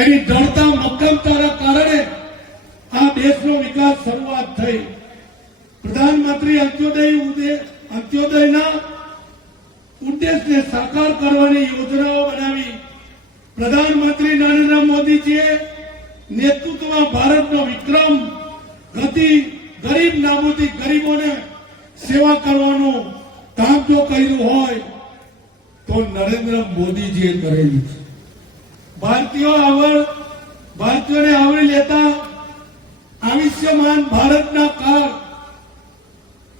એની દૃઢતા મક્કમતાના કારણે આ દેશનો વિકાસ શરૂઆત થઈ. પ્રધાનમંત્રી અંત્યોદયના ઉદ્દેશને સાકાર કરવાની યોજનાઓ બનાવી. પ્રધાનમંત્રી નરેન્દ્ર મોદીજીએ નેતૃત્વમાં ભારતનો વિક્રમ ગતિ ગરીબ નાબૂદી ગરીબોને સેવા કરવાનું કામ જો કર્યું હોય તો નરેન્દ્ર મોદીજીએ કરેલું છે. ભારતીયોને આવરી લેતા આયુષ્યમાન ભારતના કાર્ડ,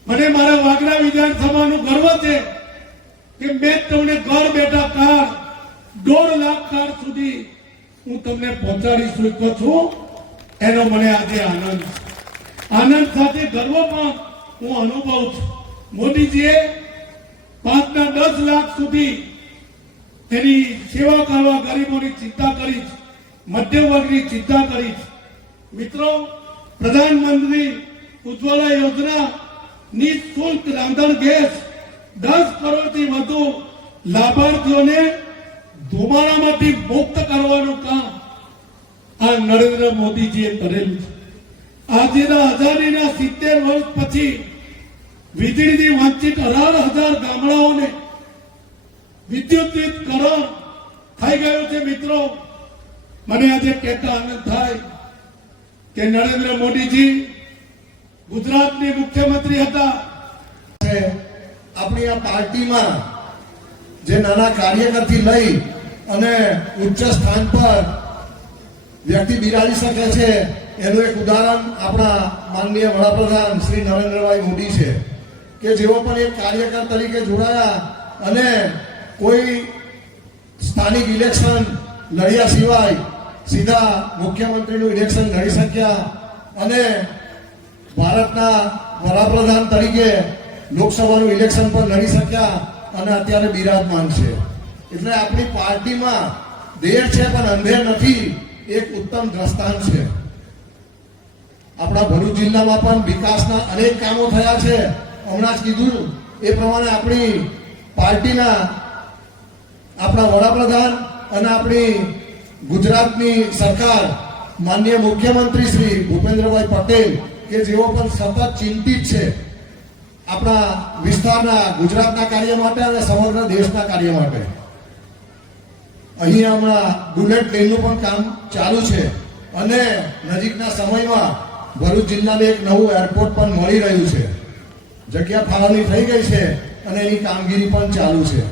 મને મારા વાગરા વિધાનસભાનું ગર્વ છે કે મેં તમને ઘર બેઠા કાર્ડ 1.5 લાખ કાર્ડ સુધી હું તમને પહોંચાડી શક્યો છું. એનો મને આજે આનંદ સાથે ગર્વ પણ હું અનુભવું છું. મોદીજીએ 5 ના 10 લાખ સુધી તેની સેવા કરવા ગરીબોની ચિંતા કરી છે, મધ્યમ વર્ગની ચિંતા કરી છે. મિત્રો, પ્રધાનમંત્રી ઉજ્જવલા યોજના નિઃશુલ્ક રાંધણ ગેસ 10 કરોડથી વધુ લાભાર્થીઓને ધુમાડામાંથી મુક્ત કરવાનું કામ આ નરેન્દ્ર મોદીજીએ કરેલું છે. આજના આઝાદીના 70 વર્ષ પછી વીજળીથી વંચિત 18,000 ગામડાઓને વિદ્યુતીકરણ થઈ ગયું છે. મિત્રો, મને આજે કહેતા આનંદ થાય કે નરેન્દ્ર મોદીજી ગુજરાતની મુખ્યમંત્રી હતા. આપણી આ પાર્ટીમાં જે નાના કાર્યકરથી લઈ અને ઉચ્ચ સ્થાન પર વ્યક્તિ બિરાજી શકે છે એનું એક ઉદાહરણ આપણા માનનીય વડાપ્રધાન શ્રી નરેન્દ્રભાઈ મોદી છે, કે જેઓ પણ એક કાર્યકર તરીકે જોડાયા અને કોઈ સ્થાનિક ઇલેક્શન લડ્યા સિવાય સીધા મુખ્યમંત્રીનું ઇલેક્શન લડી શક્યા અને ભારતના વડાપ્રધાન તરીકે લોકસભાનું ઇલેક્શન પણ લડી શક્યા અને અત્યારે બિરાજમાન છે. એટલે આપણી પાર્ટીમાં દેર છે પણ અંધેર નથી, એક ઉત્તમ દ્રષ્ટાંત છે. આપણા ભરૂચ જિલ્લામાં પણ વિકાસના અનેક કામો થયા છે. હમણાં જ કીધું એ પ્રમાણે આપણી પાર્ટીના આપણા વડાપ્રધાન અને આપણી ગુજરાતની સરકાર માનનીય મુખ્યમંત્રી શ્રી ભૂપેન્દ્રભાઈ પટેલ કે જેઓ પણ સતત ચિંતિત છે આપણા વિસ્તારના ગુજરાતના કાર્ય માટે અને સમગ્ર દેશના કાર્ય માટે. અહીંયા હમણાં બુલેટ ટ્રેનનું પણ કામ ચાલુ છે અને નજીકના સમયમાં ભરૂચ જિલ્લાને એક નવું એરપોર્ટ પણ મળી રહ્યું છે. જગ્યા ફાળવણી થઈ ગઈ છે અને એની કામગીરી પણ ચાલુ છે.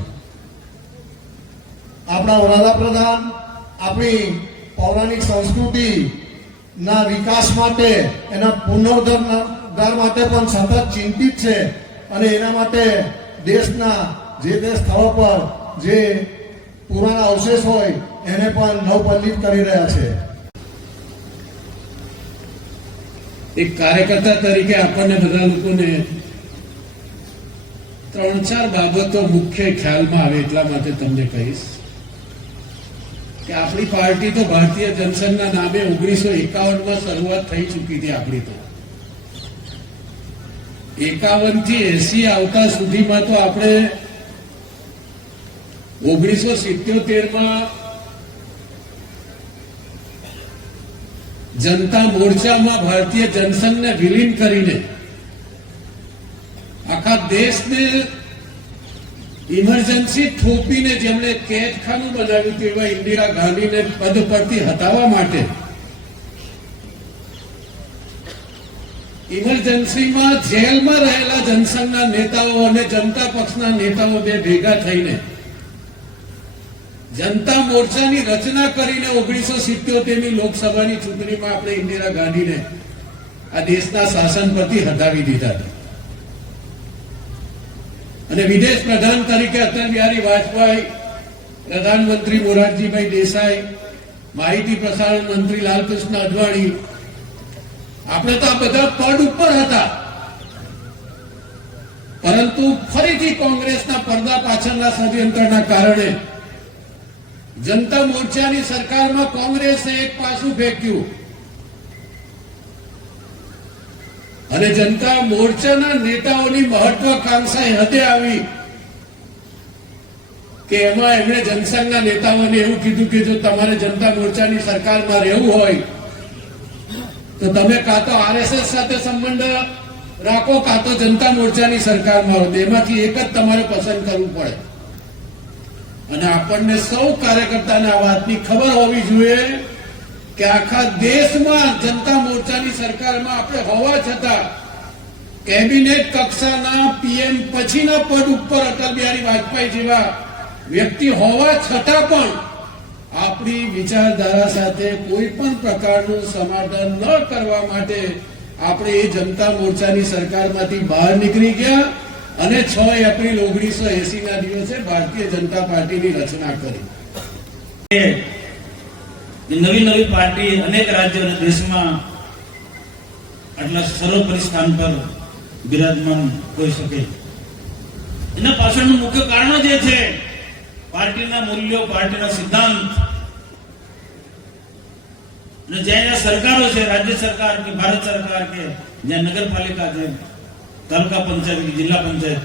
આપણા વડાપ્રધાન આપણી પૌરાણિક સંસ્કૃતિના વિકાસ માટે, એના પુનરુદ્ધાર માટે પણ સતત ચિંતિત છે અને એના માટે દેશના જે તે સ્થળો પર જે પુરાણા અવશેષ હોય એને પણ નવપલ્લિત કરી રહ્યા છે. એક કાર્યકર્તા તરીકે આપણને બધા લોકોને 3-4 બાબતો મુખ્ય ખ્યાલમાં આવે એટલા માટે તમને કહીશ કે આપણી પાર્ટી તો ભારતીય જનસંઘના નામે 1951માં શરૂઆત થઈ ચૂકી હતી. આપણી તો 51 થી 80 આવતા સુધીમાં તો આપણે 1977માં જનતા મોરચામાં ભારતીય જનસંઘને વિલીન કરીને આખા દેશને ઇમરજન્સી થોપીને જેમણે કેદખાનું બનાવ્યું હતું એવા ઇન્દિરા ગાંધીને પદ પરથી હટાવવા માટે ઇમરજન્સીમાં જેલમાં રહેલા જનસંઘના નેતાઓ અને જનતા પક્ષના નેતાઓ બે ભેગા થઈને જનતા મોરચાની રચના કરીને 1977ની લોકસભાની ચૂંટણીમાં આપણે ઇન્દિરા ગાંધીને આ દેશના શાસન પરથી હટાવી દીધા હતા અને વિદેશ પ્રધાન તરીકે અટલ બિહારી વાજપેયી, પ્રધાનમંત્રી મોરારજીભાઈ દેસાઈ, માહિતી પ્રસારણ મંત્રી લાલકૃષ્ણ અડવાણી, આપણે તો આ બધા પદ ઉપર હતા. પરંતુ ફરીથી કોંગ્રેસના પડદા પાછળના ષડયંત્રના કારણે જનતા મોરચાની સરકારમાં કોંગ્રેસે એક પાસું ફેંક્યું અને જનતા મોરચાના નેતાઓની મહત્વાકાંક્ષા હદે આવી કે એમાં એમણે જનસંઘના નેતાઓને એવું કીધું કે જો તમારે જનતા મોરચાની સરકારમાં રહેવું હોય તો તમે કાં તો આરએસએસ સાથે સંબંધ રાખો કાં તો જનતા મોરચાની સરકારમાં રહો, એમાંથી એક જ તમારે પસંદ કરવું પડે. અને આપણને સૌ કાર્યકર્તાને આ વાતની ખબર હોવી જોઈએ કે આખા દેશમાં જનતા મોરચાની સરકારમાં આપણે હોવા છતાં કેબિનેટ કક્ષાના પીએમ પછીના પદ ઉપર અટલ બિહારી વાજપેયી જેવા વ્યક્તિ હોવા છતાં પણ આપણી વિચારધારા સાથે કોઈ પણ પ્રકારનું સમાધાન ન કરવા માટે આપણે એ જનતા મોરચાની સરકારમાંથી બહાર નીકળી ગયા અને 6 એપ્રિલ 1980 ના દિવસે ભારતીય જનતા પાર્ટીની રચના કરી. નવી પાર્ટી અનેક રાજ્યો અને દેશમાં આટલા સર્વોપરી સ્થાન પર બિરાજમાન હોઈ શકે, એના પાછળનું મુખ્ય કારણ જે છે પાર્ટીના મૂલ્યો, પાર્ટીના સિદ્ધાંત. અને જ્યાં સરકારો છે, રાજ્ય સરકાર કે ભારત સરકાર કે જ્યાં નગરપાલિકા છે, તાલુકા પંચાયત કે જિલ્લા પંચાયત,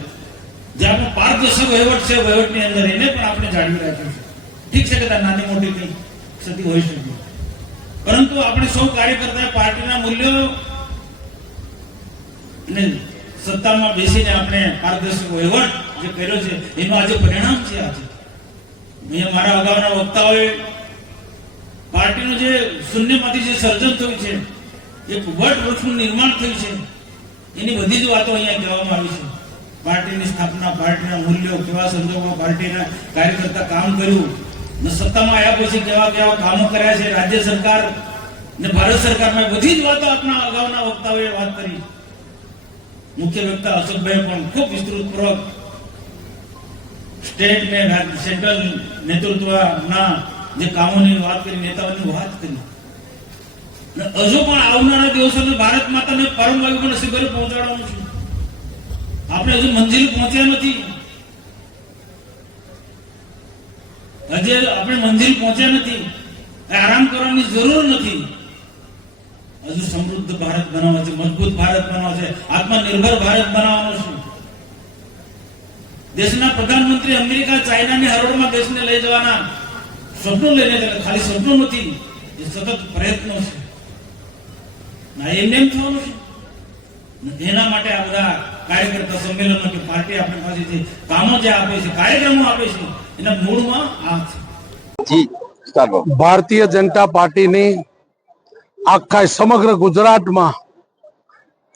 જ્યાં આપણે પારદર્શક વહીવટ છે, વહીવટની અંદર એને પણ આપણે જાળવી રાખ્યું છે. ઠીક છે કે ત્યાં નાની મોટી કઈ ક્ષતિ હોઈ શકે, પરંતુ આપણે સૌ કાર્યકર્તા પાર્ટીના મૂલ્યો અને સત્તામાં બેસીને આપણે પારદર્શક વહીવટ જે કર્યો છે એનું આજે પરિણામ છે. આજે અહીંયા મારા અગાઉના વક્તાઓએ પાર્ટીનું જે શૂન્યમાંથી જે સર્જન થયું છે, એક વટવૃક્ષનું નિર્માણ થયું છે, એની બધી જ વાતો અહીંયા કહેવામાં આવી છે. પાર્ટીની સ્થાપના, પાર્ટીના મૂલ્યો, કેવા સંજોગોમાં પાર્ટીના કાર્યકર્તા કામ કર્યું, ને સત્તામાં આવ્યા પછી કેવા કેવા કામો કર્યા છે, રાજ્ય સરકાર ને ભારત સરકારમાં બધી જ વાતો આપણા અગાઉના વક્તાઓએ વાત કરી. મુખ્ય વક્તા અશોકભાઈ પણ ખૂબ વિસ્તૃતપૂર્વક સ્ટેટ ને સેન્ટ્રલ નેતૃત્વના જે કામોની વાત કરી, નેતાઓની વાત કરી. હજુ પણ આવનારા દિવસોને ભારત માતાને પરમ વાયુના શિખરે પહોંચાડવાનું છે. આપણે હજુ મંજિલ પહોંચ્યા નથી, હજી આપણે મંજિલ પહોંચ્યા નથી. આરામ કરવાની જરૂર નથી. હજુ સમૃદ્ધ ભારત બનાવવા છે, મજબૂત ભારત બનાવવા છે, આત્મનિર્ભર ભારત બનાવવાનો છે. દેશના પ્રધાનમંત્રી અમેરિકા, ચાઇનાની હરોળમાં દેશને લઈ જવાના સપનું લઈને જાય. ખાલી સપનું નથી, એ સતત પ્રયત્નો છે. એમને એમ થવાનું છે. એના માટે આ બધા કાર્યકર્તા સંમેલનો કે પાર્ટી આપણી પાસેથી કામો જે આપે છે, કાર્યક્રમો આપે છે, એના મૂળમાં આ છે. ભારતીય જનતા પાર્ટીની આખા સમગ્ર ગુજરાતમાં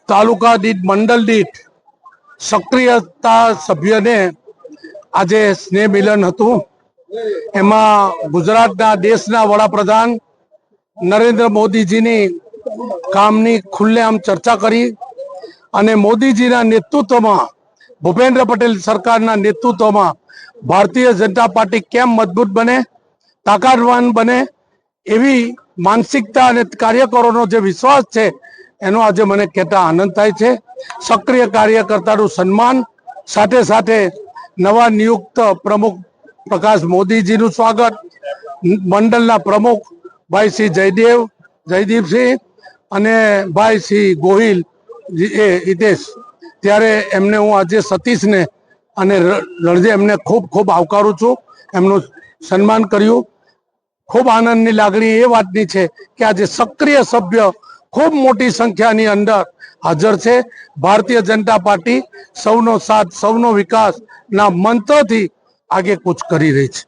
તાલુકા દીઠ, મંડળ દીઠ સક્રિયતા સભ્યને આજે સ્નેહ મિલન હતું. એમાં ગુજરાતના દેશના વડાપ્રધાન નરેન્દ્ર મોદીજીની કામની ખુલ્લેઆમ ચર્ચા કરી અને મોદીજીના નેતૃત્વમાં, ભૂપેન્દ્ર પટેલ સરકારના નેતૃત્વમાં ભારતીય જનતા પાર્ટી કેમ મજબૂત બને, તાકાતવાન બને, એવી માનસિકતા અને કાર્યકરોનો જે વિશ્વાસ છે એનો આજે મને કહેતા આનંદ થાય છે. સક્રિય કાર્યકર્તાનું સન્માન, સાથે સાથે નવા નિયુક્ત પ્રમુખ પ્રકાશ મોદીજીનું સ્વાગત, મંડળના પ્રમુખ ભાઈ શ્રી જયદીપસિંહ અને ભાઈ શ્રી ગોહિલ હિતેશ, ત્યારે એમને હું આજે સતીશને અને રણજે એમને ખૂબ ખૂબ આવકારું છું. એમનું સન્માન કર્યું. ખૂબ આનંદની લાગણી એ વાતની છે કે આજે સક્રિય સભ્ય ખૂબ મોટી સંખ્યાની અંદર હાજર છે. ભારતીય જનતા પાર્ટી સૌનો સાથ, સૌનો વિકાસના મંત્રથી આગે કૂચ કરી રહી છે.